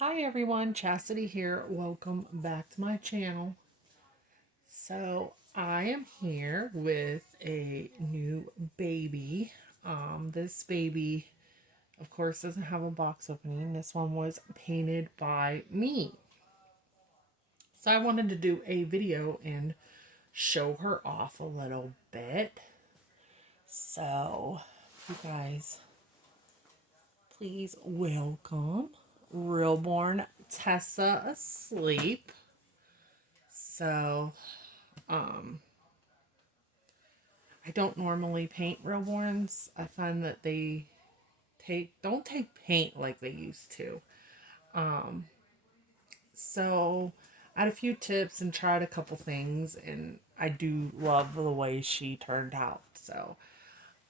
Hi everyone, Chastity here. Welcome back to my channel. So I am here with a new baby. This baby, of course, doesn't have a box opening. This one was painted by me. So I wanted to do a video and show her off a little bit. So, you guys, please welcome Realborn Tessa asleep. So, um, I don't normally paint Realborns. I find that they don't take paint like they used to. Um, so I had a few tips and tried a couple things, and I do love the way she turned out.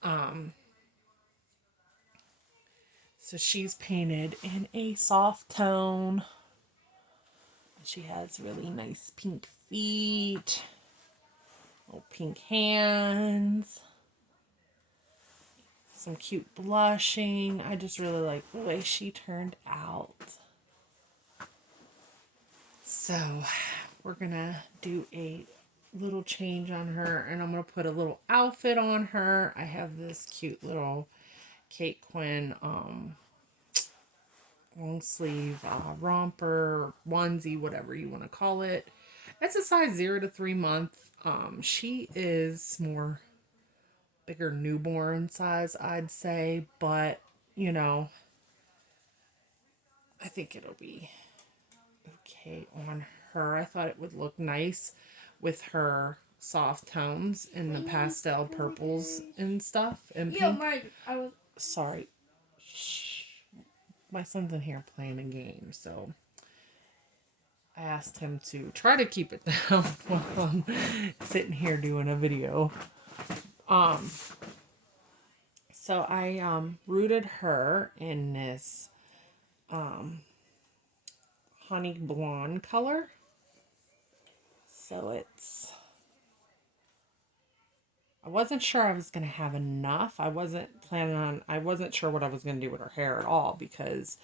Um, so she's painted in a soft tone. She has really nice pink feet, little pink hands, some cute blushing. I just really like the way she turned out. So we're gonna do a little change on her, and I'm gonna put a little outfit on her. I have this cute little Kate Quinn long sleeve romper onesie, whatever you want to call it. That's a size 0 to 3 month. She is more bigger newborn size, I'd say, but you know, I think it'll be okay on her. I thought it would look nice with her soft tones and the pastel purples and stuff and pink. Sorry. Shh. My son's in here playing a game, so I asked him to try to keep it down while I'm sitting here doing a video. Um, so I rooted her in this honey blonde color. So I wasn't sure I was going to have enough. I wasn't sure what I was going to do with her hair at all because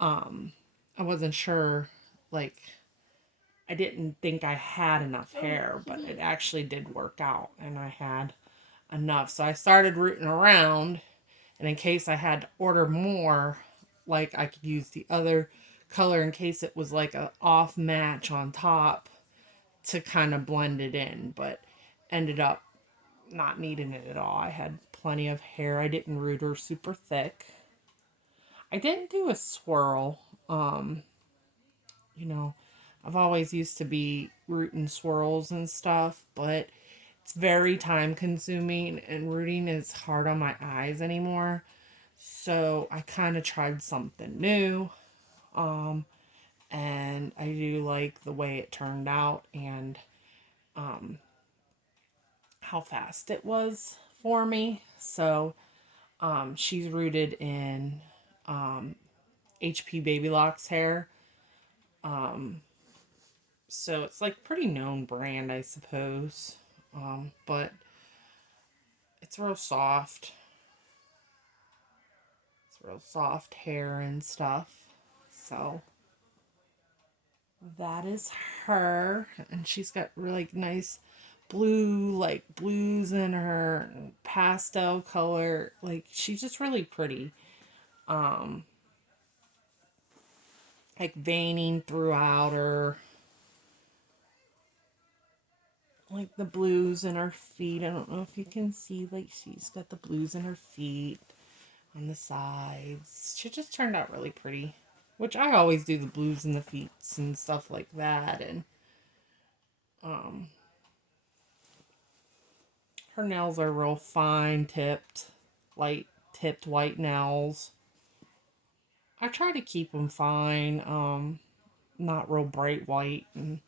I wasn't sure, like, I didn't think I had enough hair, but it actually did work out and I had enough. So I started rooting around, and in case I had to order more, like, I could use the other color in case it was like a off match on top to kind of blend it in, but ended up not needing it at all. I had plenty of hair. I didn't root her super thick. I didn't do a swirl. You know, I've always used to be rooting swirls and stuff, but it's very time consuming and rooting is hard on my eyes anymore. So I kind of tried something new. And I do like the way it turned out and how fast it was for me. So she's rooted in HP Baby Lock's hair. So it's like pretty known brand, I suppose. But it's real soft. It's real soft hair and stuff. So that is her. And she's got really nice blue, like blues in her pastel color. Like she's just really pretty. Like veining throughout her. Like the blues in her feet. I don't know if you can see, like she's got the blues in her feet on the sides. She just turned out really pretty. Which I always do the blues in the feet and stuff like that. And her nails are real fine tipped, light tipped white nails. I try to keep them fine, not real bright white and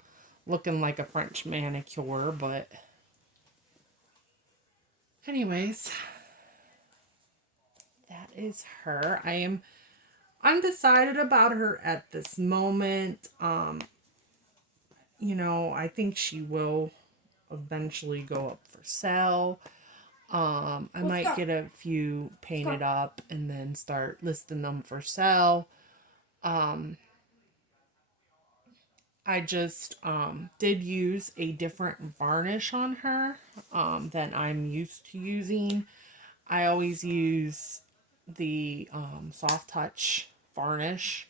looking like a French manicure, but anyways, that is her. I am undecided about her at this moment. I think she will eventually go up for sale. I might get a few painted up and then start listing them for sale. I just did use a different varnish on her than I'm used to using. I always use the soft touch varnish.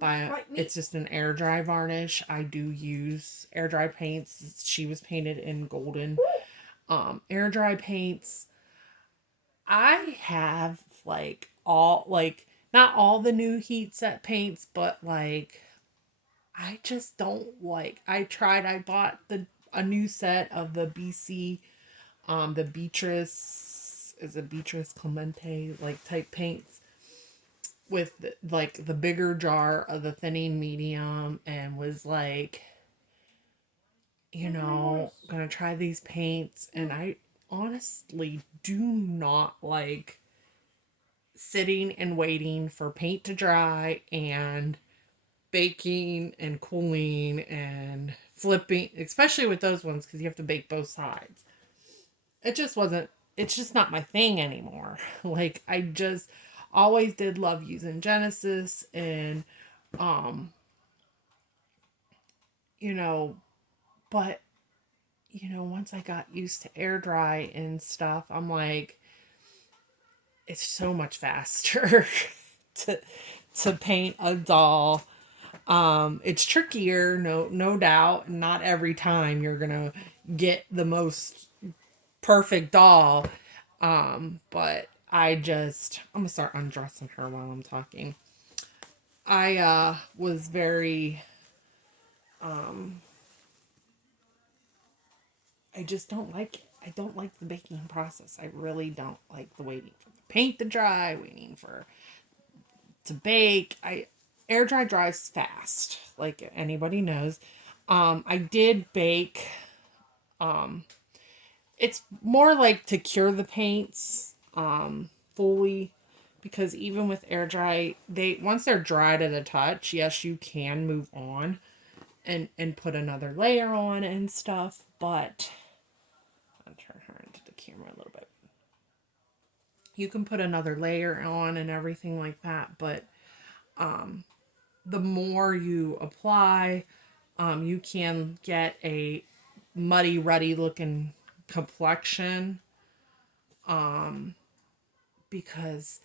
It's just an air dry varnish. I do use air dry paints. She was painted in golden. Air dry paints. I have like all like not all the new heat set paints, but like I just don't like. I bought a new set of the BC the Beatrice is a Beatrice Clemente like type paints with like the bigger jar of the thinning medium, and was like, gonna try these paints, and I honestly do not like sitting and waiting for paint to dry and baking and cooling and flipping, especially with those ones because you have to bake both sides. It just wasn't, it's just not my thing anymore. Like, I just always did love using Genesis, and, um, you know, but, once I got used to air dry and stuff, I'm like, it's so much faster to paint a doll. It's trickier, no doubt. Not every time you're gonna get the most perfect doll. But I'm gonna start undressing her while I'm talking. I was very I just don't like it. I don't like the baking process. I really don't like the waiting for the paint to dry, waiting for to bake. I air dries fast, like anybody knows. I did bake. It's more like to cure the paints fully, because even with air dry, they once they're dry to the touch, yes, you can move on and put another layer on and stuff. But I'll turn her into the camera a little bit. You can put another layer on and everything like that, but the more you apply, you can get a muddy, ruddy looking complexion, because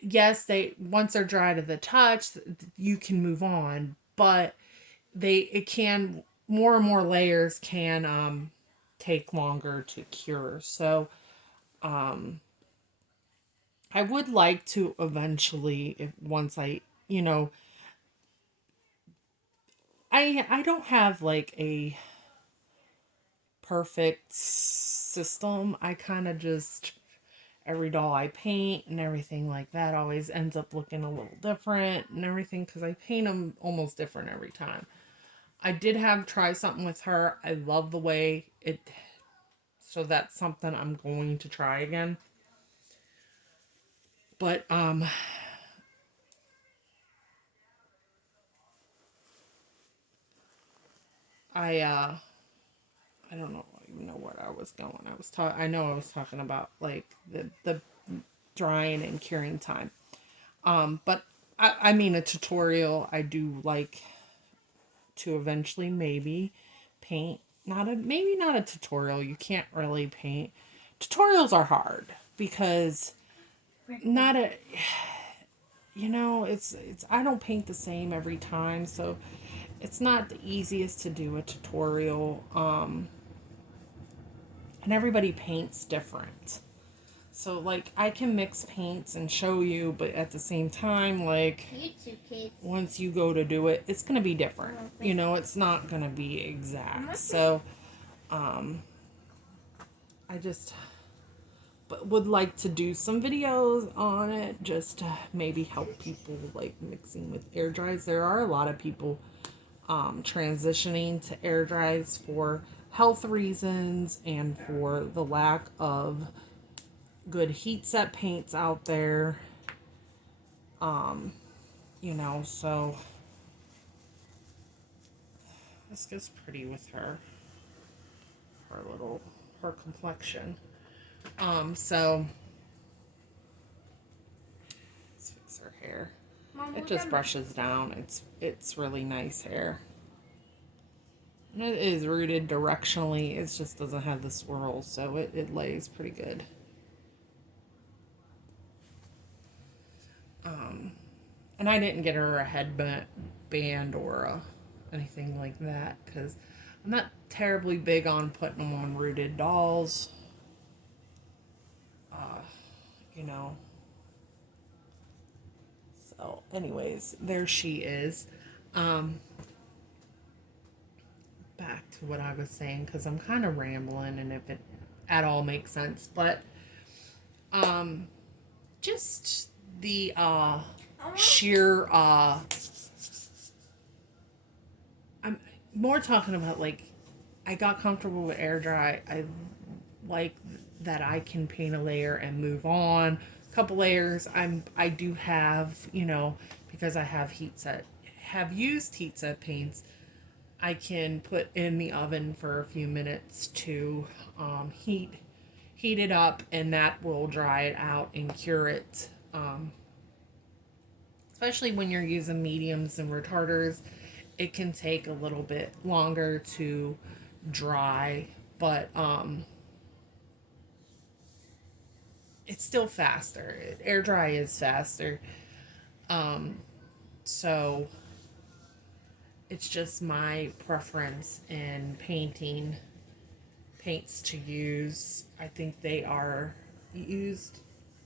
yes, they once they're dry to the touch, you can move on, but it can, more and more layers can take longer to cure. So I would like to eventually, if once you know, I don't have like a perfect system. I kind of just, every doll I paint and everything like that always ends up looking a little different and everything, because I paint them almost different every time. I did have try something with her. I love the way it, so that's something I'm going to try again. But I don't know even know where I was going. I know I was talking about like the drying and curing time. But I mean, a tutorial I do like to eventually maybe paint. Maybe not a tutorial. You can't really paint. Tutorials are hard because not a it's I don't paint the same every time, so it's not the easiest to do a tutorial. And everybody paints different. So like I can mix paints and show you, but at the same time, like once you go to do it, it's gonna be different. It's not gonna be exact. So I just but would like to do some videos on it, just to maybe help people like mixing with air dries. There are a lot of people transitioning to air dries for health reasons and for the lack of good heat set paints out there. So this gets pretty with her complexion. So let's fix her hair. It just brushes down. It's really nice hair. And it is rooted directionally. It just doesn't have the swirl, so it lays pretty good. And I didn't get her a headband or anything like that because I'm not terribly big on putting them on rooted dolls. You know. So, anyways, there she is. Um, Back to what I was saying because I'm kind of rambling, and if it at all makes sense, but just the sheer I'm more talking about like I got comfortable with air dry. I like that I can paint a layer and move on. A couple layers I do have, because I have used heat set paints. I can put in the oven for a few minutes to heat it up, and that will dry it out and cure it. Especially when you're using mediums and retarders, it can take a little bit longer to dry, but it's still faster. Air dry is faster. So it's just my preference in paints to use. I think they are used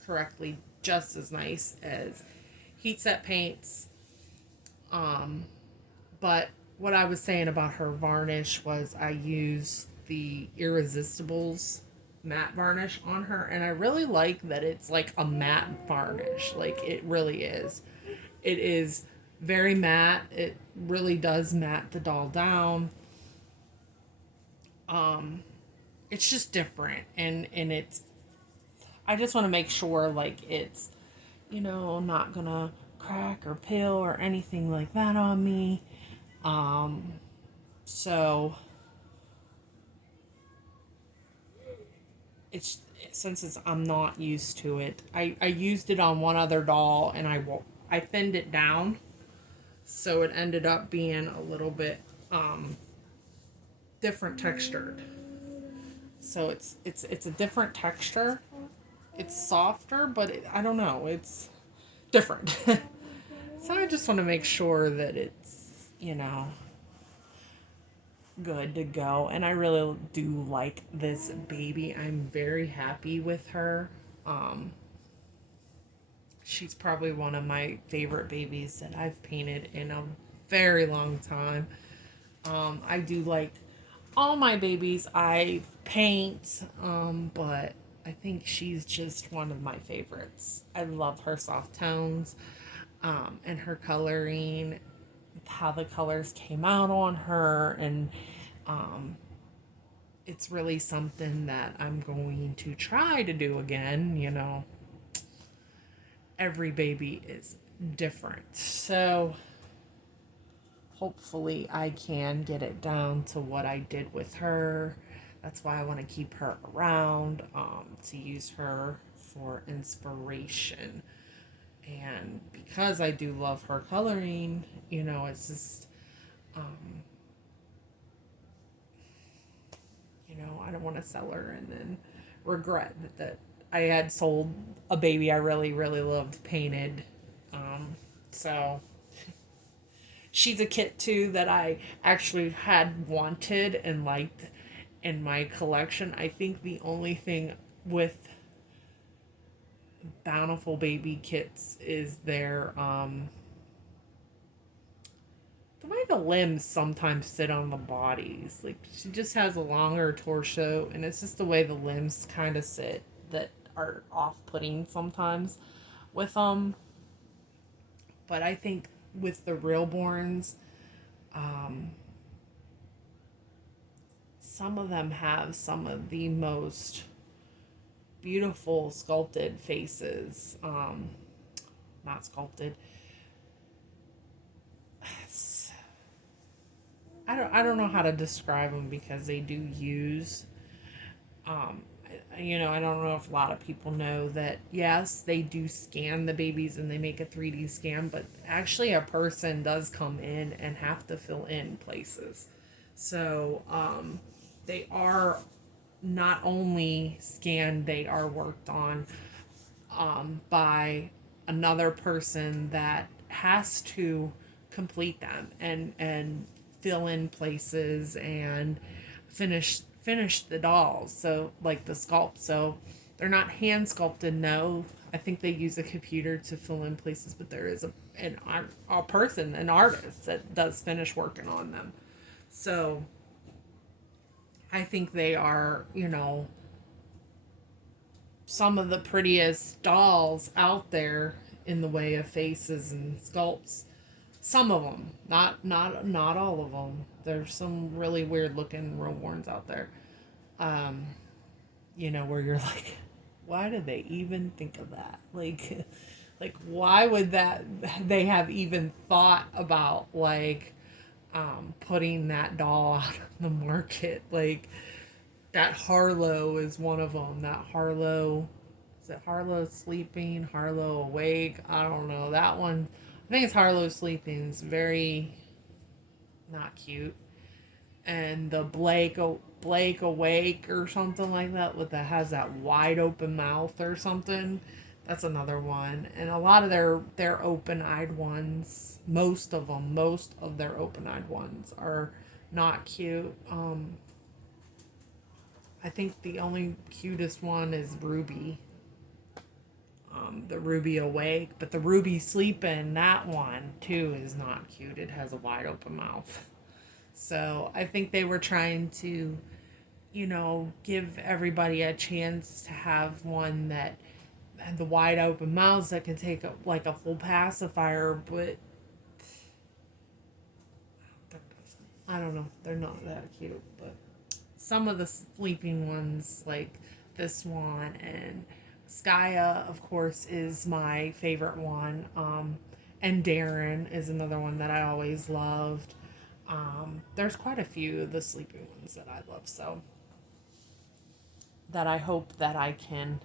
correctly just as nice as heat set paints. But what I was saying about her varnish was I used the Irresistibles matte varnish on her, and I really like that it's like a matte varnish. Like it really is. It is very matte. It really does matte the doll down. It's just different, and it's I just want to make sure like it's not gonna crack or peel or anything like that on me. So it's since I'm not used to it. I used it on one other doll, and I thinned it down, so it ended up being a little bit different textured. So it's a different texture. It's softer, but I don't know. It's different. So I just want to make sure that it's good to go. And I really do like this baby. I'm very happy with her. She's probably one of my favorite babies that I've painted in a very long time. I do like all my babies I paint, but I think she's just one of my favorites. I love her soft tones, and her coloring, how the colors came out on her, and it's really something that I'm going to try to do again. Every baby is different. So hopefully I can get it down to what I did with her. That's why I want to keep her around, to use her for inspiration. And because I do love her coloring, it's just, I don't want to sell her and then regret that I had sold a baby I really, really loved painted. So she's a kit too that I actually had wanted and liked in my collection. I think the only thing with Bountiful baby kits is the way the limbs sometimes sit on the bodies. Like she just has a longer torso, and it's just the way the limbs kind of sit that are off-putting sometimes with them. But I think with the Realborns, some of them have some of the most beautiful sculpted faces. Not sculpted. I don't know how to describe them because they do use you know, I don't know if a lot of people know that, yes, they do scan the babies and they make a 3D scan, but actually a person does come in and have to fill in places. So they are not only scanned, they are worked on by another person that has to complete them and fill in places and finish the dolls. So like the sculpt. So they're not hand sculpted. No, I think they use a computer to fill in places, but there is a person, an artist that does finish working on them. So I think they are, you know, some of the prettiest dolls out there in the way of faces and sculpts. Some of them, not all of them. There's some really weird looking Realborns out there. You know, where you're like, why did they even think of that? Like why would that they have even thought about like putting that doll out on the market? Like that Harlow is one of them. That Harlow, is it Harlow sleeping? Harlow awake? I don't know. That one, I think it's Harlow sleeping. It's very not cute. And the Blake awake or something like that with that has that wide open mouth or something. That's another one. And a lot of their open eyed ones, most of them, most of their open eyed ones are not cute. I think the only cutest one is Ruby. The Ruby awake, but the Ruby sleeping, that one too is not cute. It has a wide open mouth. So I think they were trying to, you know, give everybody a chance to have one that had the wide open mouths that can take like a full pacifier, but I don't know. They're not that cute, but some of the sleeping ones, like this one and Skya, of course, is my favorite one. And Darren is another one that I always loved. There's quite a few of the sleeping ones that I love, so that I hope that I can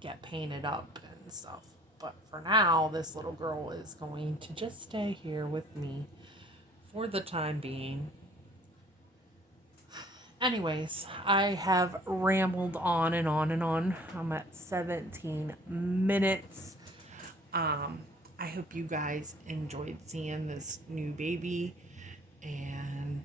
get painted up and stuff. But for now, this little girl is going to just stay here with me for the time being. Anyways, I have rambled on and on and on. I'm at 17 minutes. I hope you guys enjoyed seeing this new baby. And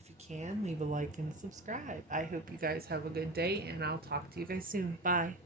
if you can, leave a like and subscribe. I hope you guys have a good day, and I'll talk to you guys soon. Bye.